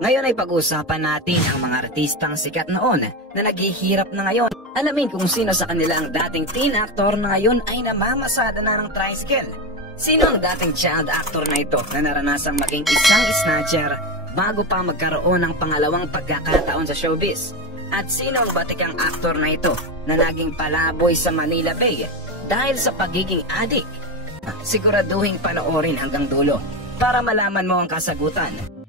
Ngayon ay pag-uusapan natin ang mga artistang sikat noon na naghihirap na ngayon. Alamin kung sino sa kanila ang dating teen actor na ngayon ay namamasada na ng tricycle. Sino ang dating child actor na ito na naranasang maging isang snatcher bago pa magkaroon ng pangalawang pagkakataon sa showbiz? At sino ang batikang actor na ito na naging palaboy sa Manila Bay dahil sa pagiging addict? Siguraduhin panoorin hanggang dulo para malaman mo ang kasagutan.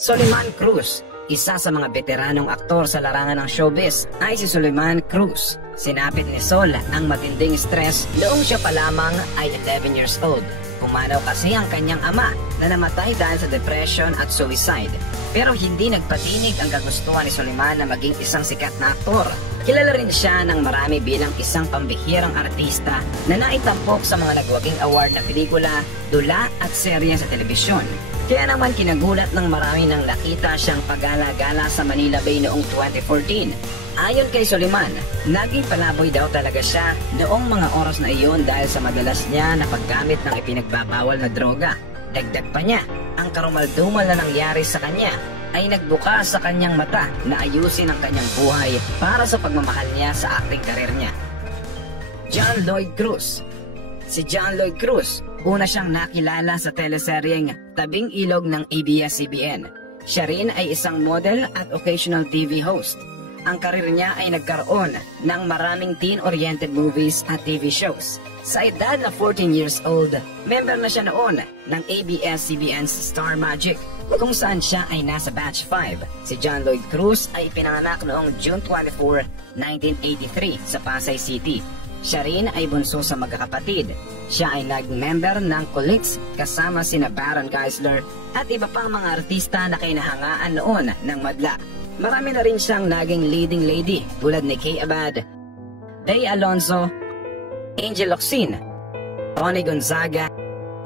Soliman Cruz. Isa sa mga veteranong aktor sa larangan ng showbiz ay si Soliman Cruz. Sinapit ni Sol ang matinding stress noong siya pa lamang ay 11 years old. Pumanaw kasi ang kanyang ama na namatay dahil sa depression at suicide. Pero hindi nagpatinig ang kagustuhan ni Soliman na maging isang sikat na aktor. Kilala rin siya ng marami bilang isang pambihirang artista na naitampok sa mga nagwaging award na pelikula, dula at serye sa telebisyon. Kaya naman kinagulat ng marami nang nakita siyang pagala-gala sa Manila Bay noong 2014. Ayon kay Soliman, naging palaboy daw talaga siya noong mga oras na iyon dahil sa madalas niya na paggamit ng ipinagbabawal na droga. Dagdag pa niya, ang karumaldumal na nangyari sa kanya ay nagbuka sa kanyang mata na ayusin ang kanyang buhay para sa pagmamahal niya sa acting career niya. John Lloyd Cruz. Si John Lloyd Cruz, una siyang nakilala sa teleseryeng Tabing Ilog ng ABS-CBN. Siya rin ay isang model at occasional TV host. Ang karir niya ay nagkaroon ng maraming teen-oriented movies at TV shows. Sa edad na 14 years old, member na siya noon ng ABS-CBN's Star Magic, kung saan siya ay nasa batch 5. Si John Lloyd Cruz ay pinanganak noong June 24, 1983 sa Pasay City. Siya rin ay bunso sa magkakapatid. Siya ay nag-member ng Colleagues kasama sina Baron Geisler at iba pang mga artista na kinahangaan noon ng madla. Marami na rin siyang naging leading lady tulad ni Kay Abad, Day Alonzo, Angel Locsin, Tony Gonzaga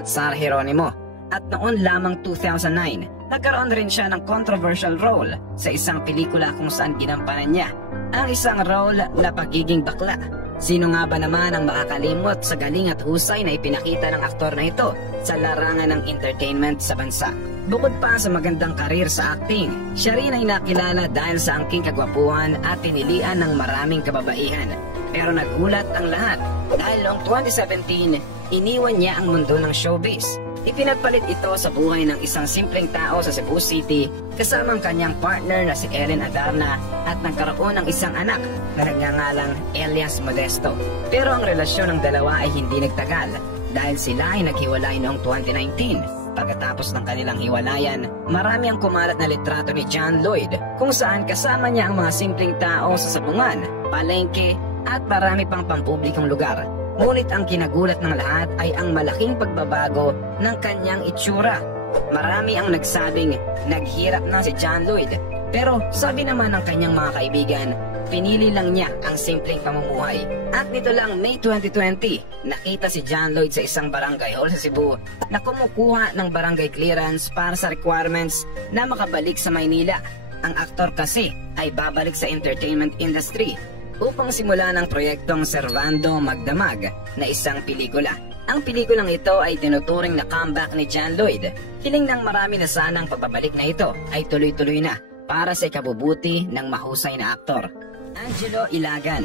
at Sara Geronimo. At noon lamang 2009, nagkaroon rin siya ng controversial role sa isang pelikula kung saan ginampanan niya ang isang role na pagiging bakla. Sino nga ba naman ang makakalimot sa galing at husay na ipinakita ng aktor na ito sa larangan ng entertainment sa bansa? Bukod pa sa magandang karir sa acting, siya rin ay nakilala dahil sa angking kagwapuhan at tinilian ng maraming kababaihan. Pero nagulat ang lahat dahil noong 2017, iniwan niya ang mundo ng showbiz. Ipinagpalit ito sa buhay ng isang simpleng tao sa Cebu City kasama ang kanyang partner na si Ellen Adarna at nagkaroon ng isang anak na nagngangalang Elias Modesto. Pero ang relasyon ng dalawa ay hindi nagtagal dahil sila ay naghiwalay noong 2019. Pagkatapos ng kanilang hiwalayan, marami ang kumalat na litrato ni John Lloyd kung saan kasama niya ang mga simpleng tao sa sabungan, palengke at marami pang pampublikong lugar. Ngunit ang kinagulat ng lahat ay ang malaking pagbabago ng kanyang itsura. Marami ang nagsabing naghirap na si John Lloyd, pero sabi naman ng kanyang mga kaibigan, pinili lang niya ang simpleng pamumuhay. At nito lang May 2020, nakita si John Lloyd sa isang barangay hall sa Cebu na kumukuha ng barangay clearance para sa requirements na makabalik sa Maynila. Ang aktor kasi ay babalik sa entertainment industry upang simulan ang proyektong Servando Magdamag na isang pelikula. Ang pelikulang ito ay tinuturing na comeback ni John Lloyd. Hiling ng marami na sanang pagbabalik na ito ay tuloy-tuloy na para sa ikabubuti ng mahusay na aktor. Angelo Ilagan.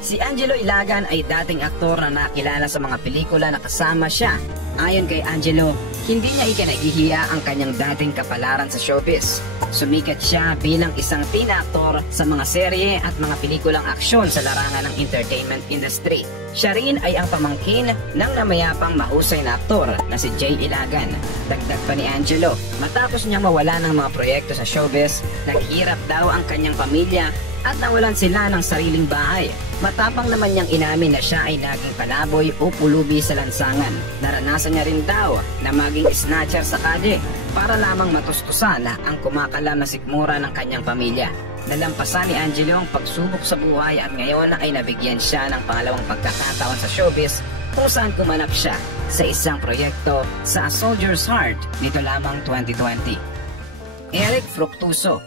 Si Angelo Ilagan ay dating aktor na nakilala sa mga pelikula na kasama siya. Ayon kay Angelo, hindi niya ikinahihiya ang kanyang dating kapalaran sa showbiz. Sumikat siya bilang isang teen actor sa mga serye at mga pelikulang aksyon sa larangan ng entertainment industry. Siya rin ay ang pamangkin ng namayapang mahusay na aktor na si Jay Ilagan. Dagdag pa ni Angelo, matapos niyang mawala ng mga proyekto sa showbiz, naghirap daw ang kanyang pamilya at nawalan sila ng sariling bahay. Matapang naman niyang inamin na siya ay naging palaboy o pulubi sa lansangan. Naranasan niya rin daw na maging snatcher sa kalye para lamang matustusan ang kumakalam na sikmura ng kanyang pamilya. Nalampasan ni Angelo ang pagsubok sa buhay at ngayon ay nabigyan siya ng pangalawang pagkakataon sa showbiz kung saan kumanap siya sa isang proyekto sa A Soldier's Heart nito lamang 2020. Eric Fructuoso.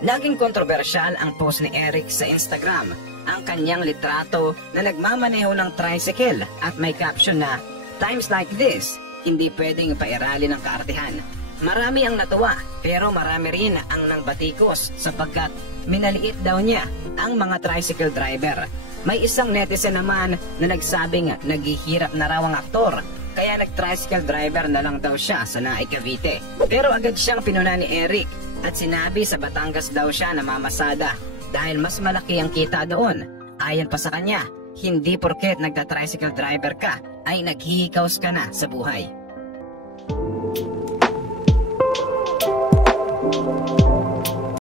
Laging kontrobersyal ang post ni Eric sa Instagram, ang kanyang litrato na nagmamaneho ng tricycle at may caption na times like this, hindi pwedeng pairali ng kaartihan. Marami ang natuwa, pero marami rin ang nangbatikos sapagkat minaliit daw niya ang mga tricycle driver. May isang netizen naman na nagsabing naghihirap na raw ang aktor, kaya nag-tricycle driver na lang daw siya sa Naay, Cavite. Pero agad siyang pinuna ni Eric at sinabi sa Batangas daw siya namamasada dahil mas malaki ang kita doon. Ayon pa sa kanya, hindi porket nagta-tricycle driver ka ay naghihikaos ka na sa buhay.